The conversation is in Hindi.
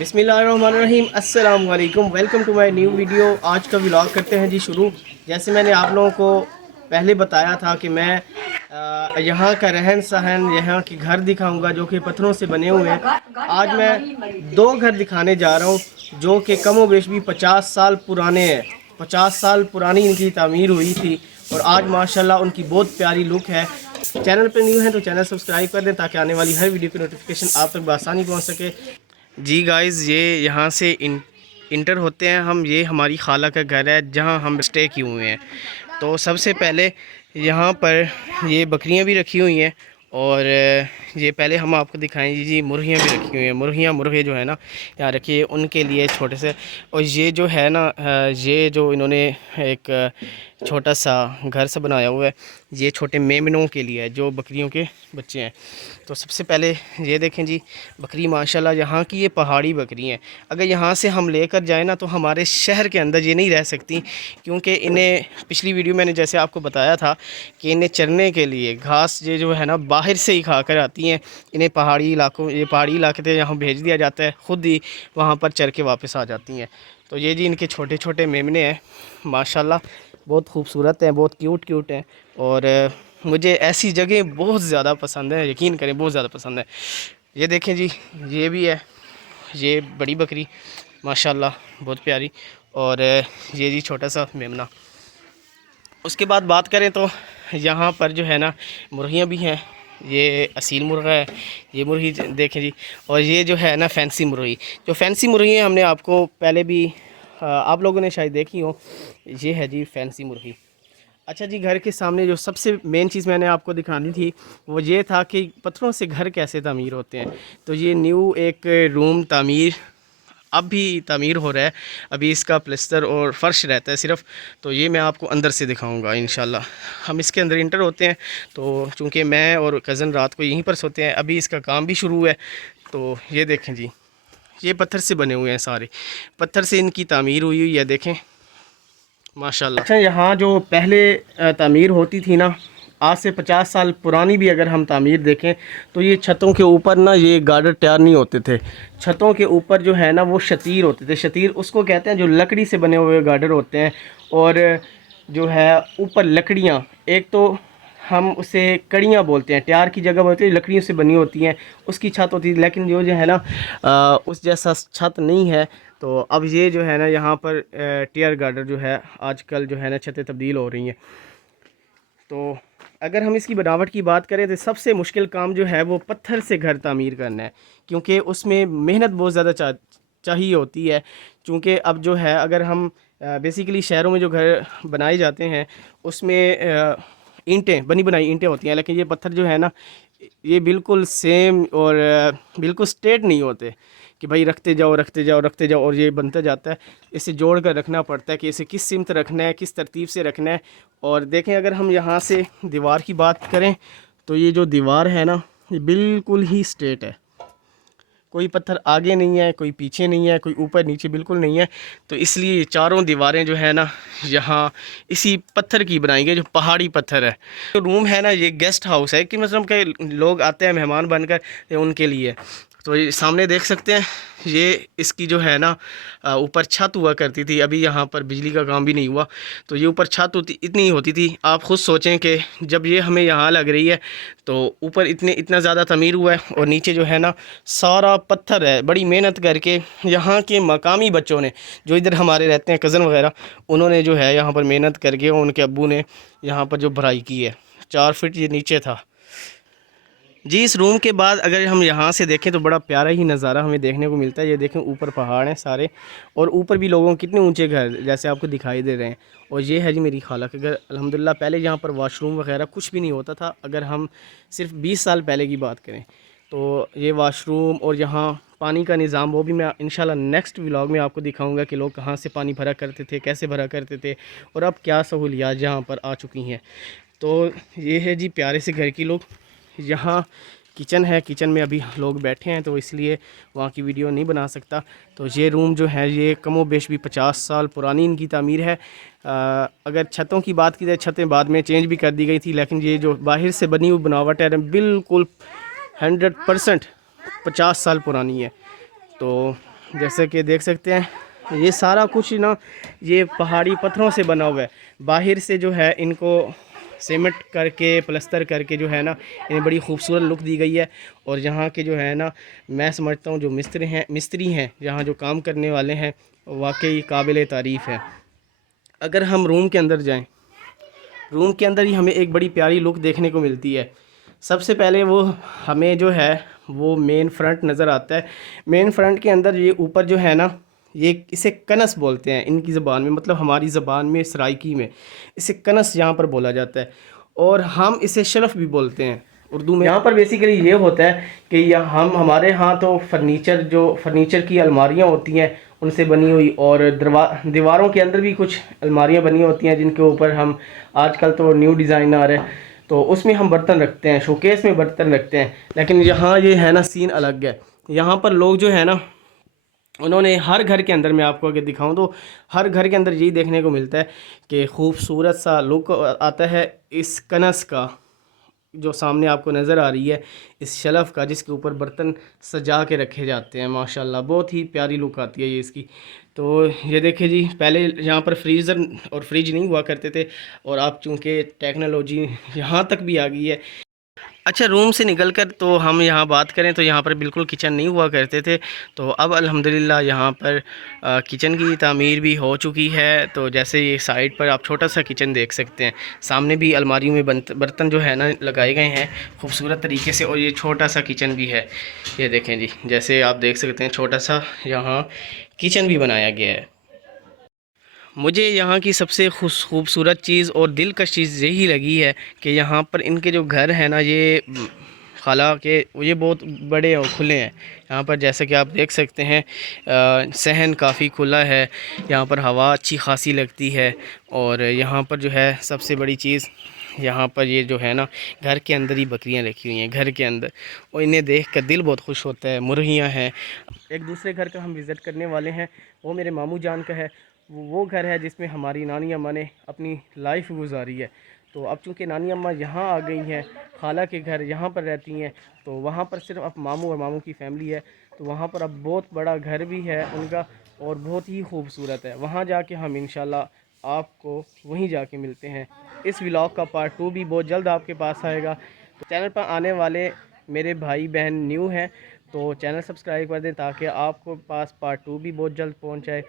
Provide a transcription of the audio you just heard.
बिस्मिल्लाहिर्रहमानिर्रहीम, अस्सलाम वालेकुम। Welcome to my new video. आज का व्लॉग करते हैं जी शुरू। जैसे मैंने आप लोगों को पहले बताया था कि मैं यहाँ का रहन सहन, यहाँ के घर दिखाऊंगा जो कि पत्थरों से बने हुए हैं। आज मैं दो घर दिखाने जा रहा हूँ जो कि कमो बेश भी 50 साल पुराने हैं। 50 साल पुरानी इनकी तामीर हुई थी और आज माशाल्लाह उनकी बहुत प्यारी लुक है। चैनल पे न्यू है तो चैनल सब्सक्राइब कर दें ताकि आने वाली हर वीडियो की नोटिफिकेशन आप तक बआसानी पहुँच सके। जी गाइस, ये यहाँ से इंटर होते हैं हम। ये हमारी खाला का घर है जहाँ हम स्टे किए हुए हैं। तो सबसे पहले यहाँ पर ये बकरियाँ भी रखी हुई हैं और ये पहले हम आपको दिखाएं जी मुर्गियाँ भी रखी हुई हैं। मुर्गे जो है ना यहाँ रखिए, उनके लिए छोटे से। और ये जो है ना ये जो इन्होंने एक छोटा सा घर सा बनाया हुआ है, ये छोटे मेमनों के लिए है जो बकरियों के बच्चे हैं। तो सबसे पहले ये देखें जी, बकरी माशाल्लाह यहाँ की ये पहाड़ी बकरी हैं। अगर यहाँ से हम लेकर जाएँ ना तो हमारे शहर के अंदर ये नहीं रह सकती, क्योंकि इन्हें पिछली वीडियो मैंने जैसे आपको बताया था कि इन्हें चरने के लिए घास ये जो है ना बाहर से ही खा कर आती हैं। इन्हें पहाड़ी इलाकों, ये पहाड़ी इलाके थे, यहाँ भेज दिया जाता है, ख़ुद ही वहाँ पर चर के वापस आ जाती हैं। तो ये जी इनके छोटे छोटे मेमने हैं, माशाल्लाह बहुत खूबसूरत हैं, बहुत क्यूट हैं। और मुझे ऐसी जगह बहुत ज़्यादा पसंद है, यकीन करें बहुत ज़्यादा पसंद है। ये देखें जी, ये भी है, ये बड़ी बकरी माशाल्लाह बहुत प्यारी। और ये जी छोटा सा मेमना। उसके बाद बात करें तो यहाँ पर जो है ना मुर्गियाँ भी हैं। ये असील मुर्गा है, ये मुर्गी देखें जी। और ये जो है ना फैंसी मुर्गी, जो फैंसी मुर्गी है हमने आपको पहले भी आप लोगों ने शायद देखी हो। ये है जी फैंसी मुर्गी। अच्छा जी, घर के सामने जो सबसे मेन चीज़ मैंने आपको दिखानी थी वो ये था कि पत्थरों से घर कैसे तामीर होते हैं। तो ये न्यू एक रूम अब भी तामीर हो रहा है, अभी इसका प्लस्तर और फ़र्श रहता है सिर्फ। तो ये मैं आपको अंदर से दिखाऊंगा इंशाल्लाह। हम इसके अंदर इंटर होते हैं। तो चूँकि मैं और कज़न रात को यहीं पर सोते हैं, अभी इसका काम भी शुरू है। तो ये देखें जी, ये पत्थर से बने हुए हैं, सारे पत्थर से इनकी तामीर हुई है, देखें माशाल्लाह। अच्छा, यहाँ जो पहले तामीर होती थी ना, आज से 50 साल पुरानी भी अगर हम तामीर देखें तो ये छतों के ऊपर ना ये गार्डर तैयार नहीं होते थे। छतों के ऊपर जो है ना वो शतीर होते थे। शतीर उसको कहते हैं जो लकड़ी से बने हुए गार्डर होते हैं। और जो है ऊपर लकड़ियाँ, एक तो हम उसे कड़ियाँ बोलते हैं, ट्यार की जगह बोलते हैं, लकड़ियों से बनी होती हैं, उसकी छत होती है। लेकिन जो है ना उस जैसा छत नहीं है। तो अब ये जो है ना यहाँ पर टियर गार्डर जो है आजकल जो है ना छतें तब्दील हो रही हैं। तो अगर हम इसकी बनावट की बात करें तो सबसे मुश्किल काम जो है वो पत्थर से घर तामीर करना है, क्योंकि उसमें मेहनत बहुत ज़्यादा चाहिए होती है। चूँकि अब जो है अगर हम बेसिकली शहरों में जो घर बनाए जाते हैं उसमें ईंटें बनी बनाई ईंटें होती हैं, लेकिन ये पत्थर जो है ना ये बिल्कुल सेम और बिल्कुल स्ट्रेट नहीं होते कि भाई रखते जाओ रखते जाओ रखते जाओ और ये बनता जाता है। इसे जोड़ कर रखना पड़ता है कि इसे किस सिमत रखना है, किस तरतीब से रखना है। और देखें, अगर हम यहाँ से दीवार की बात करें तो ये जो दीवार है ना ये बिल्कुल ही स्ट्रेट है, कोई पत्थर आगे नहीं है, कोई पीछे नहीं है, कोई ऊपर नीचे बिल्कुल नहीं है। तो इसलिए चारों दीवारें जो है ना यहाँ इसी पत्थर की बनाई गई, जो पहाड़ी पत्थर है। तो रूम है ना ये गेस्ट हाउस है, कि मतलब के लोग आते हैं मेहमान बनकर, ये उनके लिए। तो ये सामने देख सकते हैं, ये इसकी जो है ना ऊपर छत हुआ करती थी। अभी यहाँ पर बिजली का काम भी नहीं हुआ। तो ये ऊपर छत इतनी होती थी, आप ख़ुद सोचें कि जब ये हमें यहाँ लग रही है तो ऊपर इतना ज़्यादा तमीर हुआ है और नीचे जो है ना सारा पत्थर है। बड़ी मेहनत करके यहाँ के मकामी बच्चों ने, जो इधर हमारे रहते हैं कज़न वगैरह, उन्होंने जो है यहाँ पर मेहनत करके उनके अब्बू ने यहाँ पर जो भराई की है। 4 फीट ये नीचे था जी। इस रूम के बाद अगर हम यहाँ से देखें तो बड़ा प्यारा ही नज़ारा हमें देखने को मिलता है। ये देखें, ऊपर पहाड़ हैं सारे, और ऊपर भी लोगों के कितने ऊंचे घर जैसे आपको दिखाई दे रहे हैं। और ये है जी मेरी खाला का घर। अल्हम्दुलिल्लाह पहले यहाँ पर वॉशरूम वगैरह कुछ भी नहीं होता था। अगर हम सिर्फ 20 साल पहले की बात करें तो ये वॉशरूम और यहाँ पानी का निज़ाम, वो भी मैं इंशाल्लाह नेक्स्ट व्लॉग में आपको दिखाऊँगा कि लोग कहाँ से पानी भरा करते थे, कैसे भरा करते थे, और अब क्या सहूलियात यहाँ पर आ चुकी हैं। तो ये है जी प्यारे से घर की लोग। यहाँ किचन है, किचन में अभी लोग बैठे हैं तो इसलिए वहाँ की वीडियो नहीं बना सकता। तो ये रूम जो है ये कमो बेश भी 50 साल पुरानी इनकी तामीर है। अगर छतों की बात की जाए, छतें बाद में चेंज भी कर दी गई थी, लेकिन ये जो बाहर से बनी हुई बनावट है बिल्कुल 100% 50 साल पुरानी है। तो जैसे कि देख सकते हैं ये सारा कुछ ना ये पहाड़ी पत्थरों से बना हुआ है। बाहर से जो है इनको सीमेंट करके प्लस्तर करके जो है ना इन्हें बड़ी खूबसूरत लुक दी गई है। और यहाँ के जो है ना मैं समझता हूँ जो मिस्त्री हैं यहाँ जो काम करने वाले हैं वाकई काबिल तारीफ़ है। अगर हम रूम के अंदर जाएं, रूम के अंदर ही हमें एक बड़ी प्यारी लुक देखने को मिलती है। सबसे पहले वो हमें जो है वो मेन फ्रंट नज़र आता है। मेन फ्रंट के अंदर ये ऊपर जो है ना ये इसे कनस बोलते हैं इनकी ज़बान में, मतलब हमारी ज़बान में सराइकी में इसे कनस यहाँ पर बोला जाता है। और हम इसे शरफ़ भी बोलते हैं उर्दू में। यहाँ पर बेसिकली ये होता है कि यहाँ हमारे यहाँ तो फर्नीचर की अलमारियाँ होती हैं उनसे बनी हुई, और दीवारों के अंदर भी कुछ अलमारियाँ बनी होती हैं जिनके ऊपर हम आजकल तो न्यू डिज़ाइन आ रहे हैं तो उसमें हम बर्तन रखते हैं, शोकेस में बर्तन रखते हैं। लेकिन यहाँ ये है ना सीन अलग है। यहाँ पर लोग जो है ना उन्होंने हर घर के अंदर, मैं आपको अगर दिखाऊं तो हर घर के अंदर यही देखने को मिलता है कि खूबसूरत सा लुक आता है इस कनस का जो सामने आपको नज़र आ रही है, इस शेल्फ़ का जिसके ऊपर बर्तन सजा के रखे जाते हैं। माशाल्लाह बहुत ही प्यारी लुक आती है ये इसकी। तो ये देखिए जी, पहले यहाँ पर फ्रीज़र और फ्रिज नहीं हुआ करते थे, और अब चूँकि टेक्नोलॉजी यहाँ तक भी आ गई है। अच्छा, रूम से निकलकर तो हम यहाँ बात करें तो यहाँ पर बिल्कुल किचन नहीं हुआ करते थे। तो अब अल्हम्दुलिल्लाह यहाँ पर किचन की तामीर भी हो चुकी है। तो जैसे ये साइड पर आप छोटा सा किचन देख सकते हैं, सामने भी अलमारियों में बर्तन जो है ना लगाए गए हैं खूबसूरत तरीके से, और ये छोटा सा किचन भी है। ये देखें जी, जैसे आप देख सकते हैं छोटा सा यहाँ किचन भी बनाया गया है। मुझे यहाँ की सबसे खूबसूरत चीज़ और दिलकश चीज़ यही लगी है कि यहाँ पर इनके जो घर हैं ना ये खाला के ये बहुत बड़े और खुले हैं। यहाँ पर जैसे कि आप देख सकते हैं सहन काफ़ी खुला है, यहाँ पर हवा अच्छी खासी लगती है। और यहाँ पर जो है सबसे बड़ी चीज़, यहाँ पर ये जो है ना घर के अंदर ही बकरियाँ रखी हुई हैं घर के अंदर, और इन्हें देख कर दिल बहुत खुश होता है। मुर्गियाँ हैं। एक दूसरे घर का हम विज़िट करने वाले हैं, वो मेरे मामू जान का है। वो घर है जिसमें हमारी नानी अम्मा ने अपनी लाइफ गुजारी है। तो अब चूँकि नानी अम्मा यहाँ आ गई हैं, खाला के घर यहाँ पर रहती हैं, तो वहाँ पर सिर्फ अब मामू और मामू की फ़ैमिली है। तो वहाँ पर अब बहुत बड़ा घर भी है उनका, और बहुत ही खूबसूरत है। वहाँ जाके हम इंशाल्लाह आपको वहीं जाके मिलते हैं। इस व्लॉग का पार्ट 2 भी बहुत जल्द आपके पास आएगा। तो चैनल पर आने वाले मेरे भाई बहन न्यू हैं तो चैनल सब्सक्राइब कर दें ताकि आपको पास पार्ट 2 भी बहुत जल्द पहुँच जाए।